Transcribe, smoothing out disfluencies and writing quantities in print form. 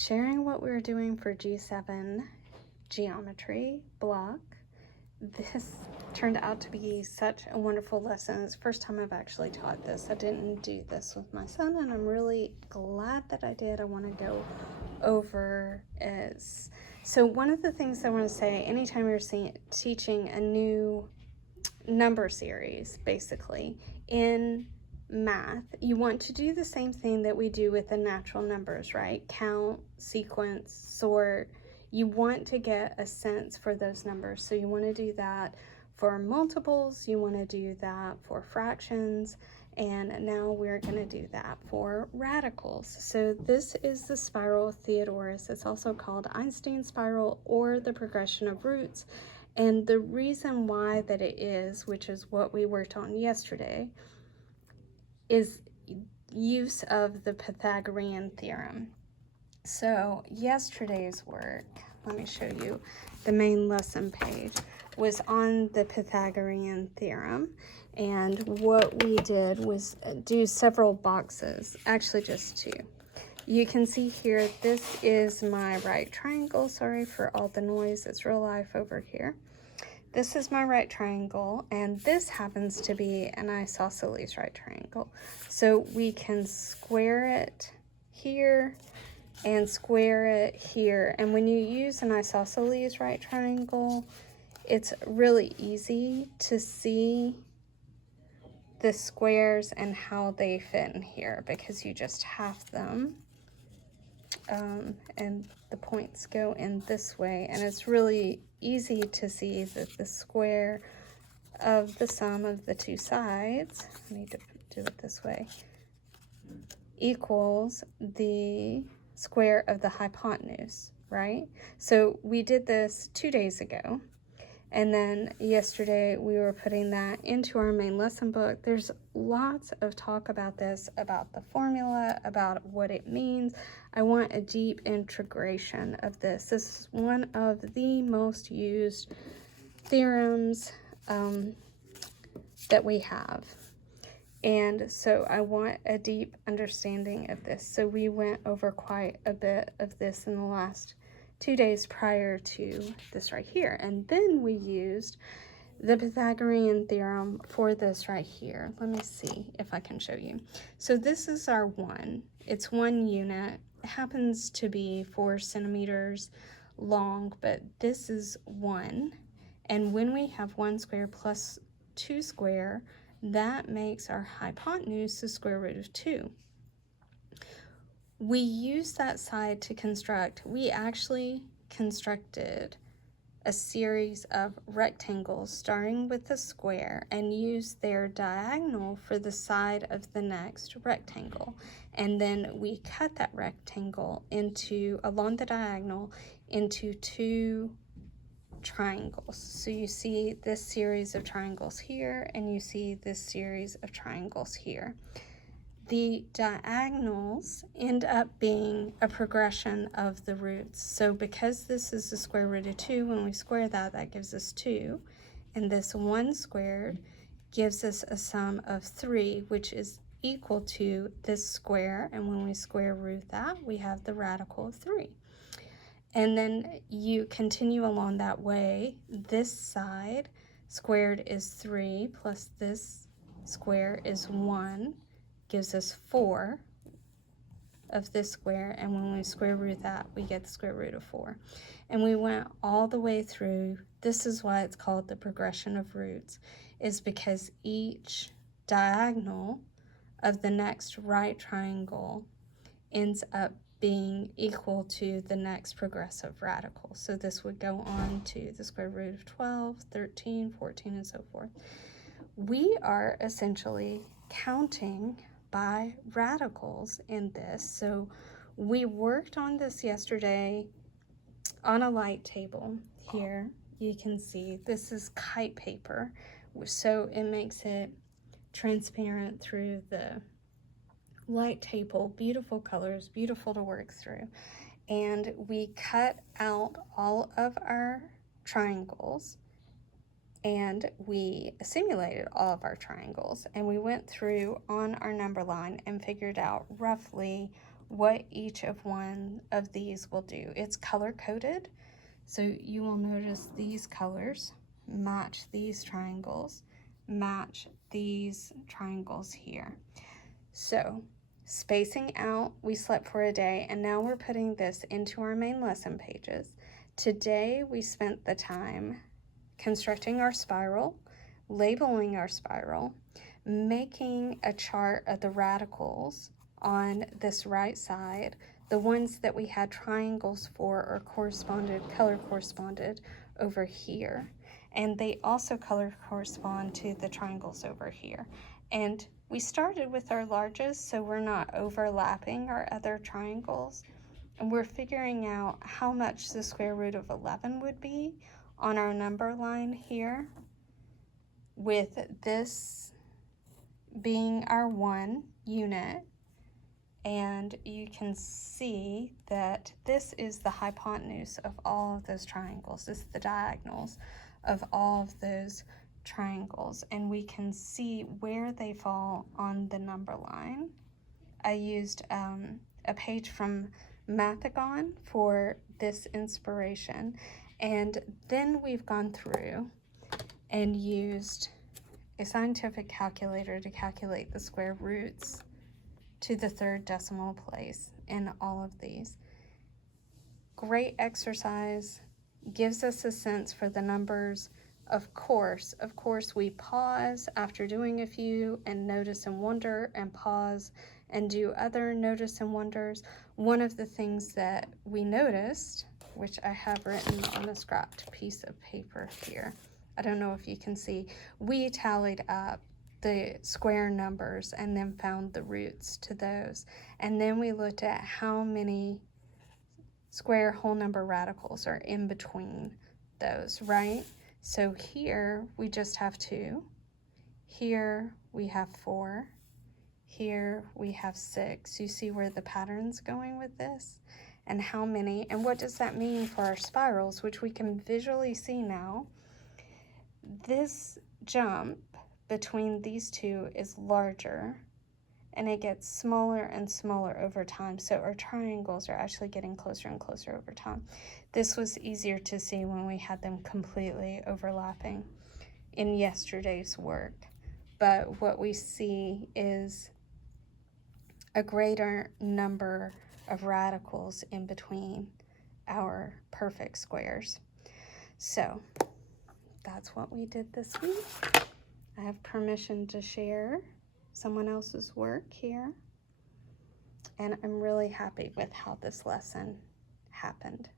sharing what we're doing for G7 geometry block. This turned out to be such a wonderful lesson. It's the first time I've actually taught this. I didn't do this with my son, and I'm really glad that I did. I want to go over is, so one of the things I want to say, anytime you're teaching a new number series, basically, in math, you want to do the same thing that we do with the natural numbers, right? Count, sequence, sort. You want to get a sense for those numbers. So you want to do that for multiples, you want to do that for fractions, and now we're going to do that for radicals. So this is the spiral of Theodorus. It's also called Einstein's spiral or the progression of roots. And the reason why that it is, which is what we worked on yesterday, is use of the Pythagorean theorem. So yesterday's work, let me show you the main lesson page, was on the Pythagorean theorem. And what we did was do several boxes, actually just two. You can see here, this is my right triangle. Sorry for all the noise, it's real life over here. This is my right triangle, and this happens to be an isosceles right triangle. So we can square it here and square it here. And when you use an isosceles right triangle, it's really easy to see the squares and how they fit in here because you just have them. And the points go in this way, and it's really easy to see that the square of the sum of the two sides, I need to do it this way, equals the square of the hypotenuse, right? So we did this 2 days ago, and then yesterday we were putting that into our main lesson book. There's lots of talk about this, about the formula, about what it means. I want a deep integration of this. This is one of the most used theorems that we have. And so I want a deep understanding of this. So we went over quite a bit of this in the last 2 days prior to this right here. And then we used the Pythagorean theorem for this right here. Let me see if I can show you. So this is our 1. It's 1 unit. It happens to be 4 centimeters long, but this is 1. And when we have 1 square plus 2 square, that makes our hypotenuse the square root of 2. We use that side to construct, we actually constructed a series of rectangles starting with the square and used their diagonal for the side of the next rectangle. And then we cut that rectangle into, along the diagonal, into 2 triangles. So you see this series of triangles here, and you see this series of triangles here. The diagonals end up being a progression of the roots. So because this is the square root of 2, when we square that, that gives us 2. And this 1 squared gives us a sum of 3, which is equal to this square. And when we square root that, we have the radical of 3. And then you continue along that way. This side squared is 3 plus this square is 1. Gives us 4 of this square, and when we square root that, we get the square root of 4. And we went all the way through. This is why it's called the progression of roots, is because each diagonal of the next right triangle ends up being equal to the next progressive radical. So this would go on to the square root of 12, 13, 14, and so forth. We are essentially counting by radicals in this. So we worked on this yesterday on a light table. Here you can see this is kite paper, so it makes it transparent through the light table. Beautiful colors, beautiful to work through. And we cut out all of our triangles, and we simulated all of our triangles, and we went through on our number line and figured out roughly what each of one of these will do. It's color coded, so you will notice these colors match these triangles, match these triangles here. So spacing out, we slept for a day, and now we're putting this into our main lesson pages. Today we spent the time constructing our spiral, labeling our spiral, making a chart of the radicals on this right side, the ones that we had triangles for or color corresponded over here. And they also color correspond to the triangles over here. And we started with our largest, so we're not overlapping our other triangles. And we're figuring out how much the square root of 11 would be on our number line here, with this being our 1 unit. And you can see that this is the hypotenuse of all of those triangles. This is the diagonals of all of those triangles, and we can see where they fall on the number line. I used a page from Mathagon for this inspiration, and then we've gone through and used a scientific calculator to calculate the square roots to the 3rd decimal place in all of these. Great exercise, gives us a sense for the numbers. Of course, we pause after doing a few and notice and wonder, and pause and do other notice and wonders. One of the things that we noticed, which I have written on a scrapped piece of paper here, I don't know if you can see, we tallied up the square numbers and then found the roots to those. And then we looked at how many square whole number radicals are in between those, right? So here we just have 2, here we have 4, here we have 6. You see where the pattern's going with this? And how many, and what does that mean for our spirals, which we can visually see now? This jump between these two is larger, and it gets smaller and smaller over time. So our triangles are actually getting closer and closer over time. This was easier to see when we had them completely overlapping in yesterday's work. But what we see is a greater number of radicals in between our perfect squares. So that's what we did this week. I have permission to share someone else's work here, and I'm really happy with how this lesson happened.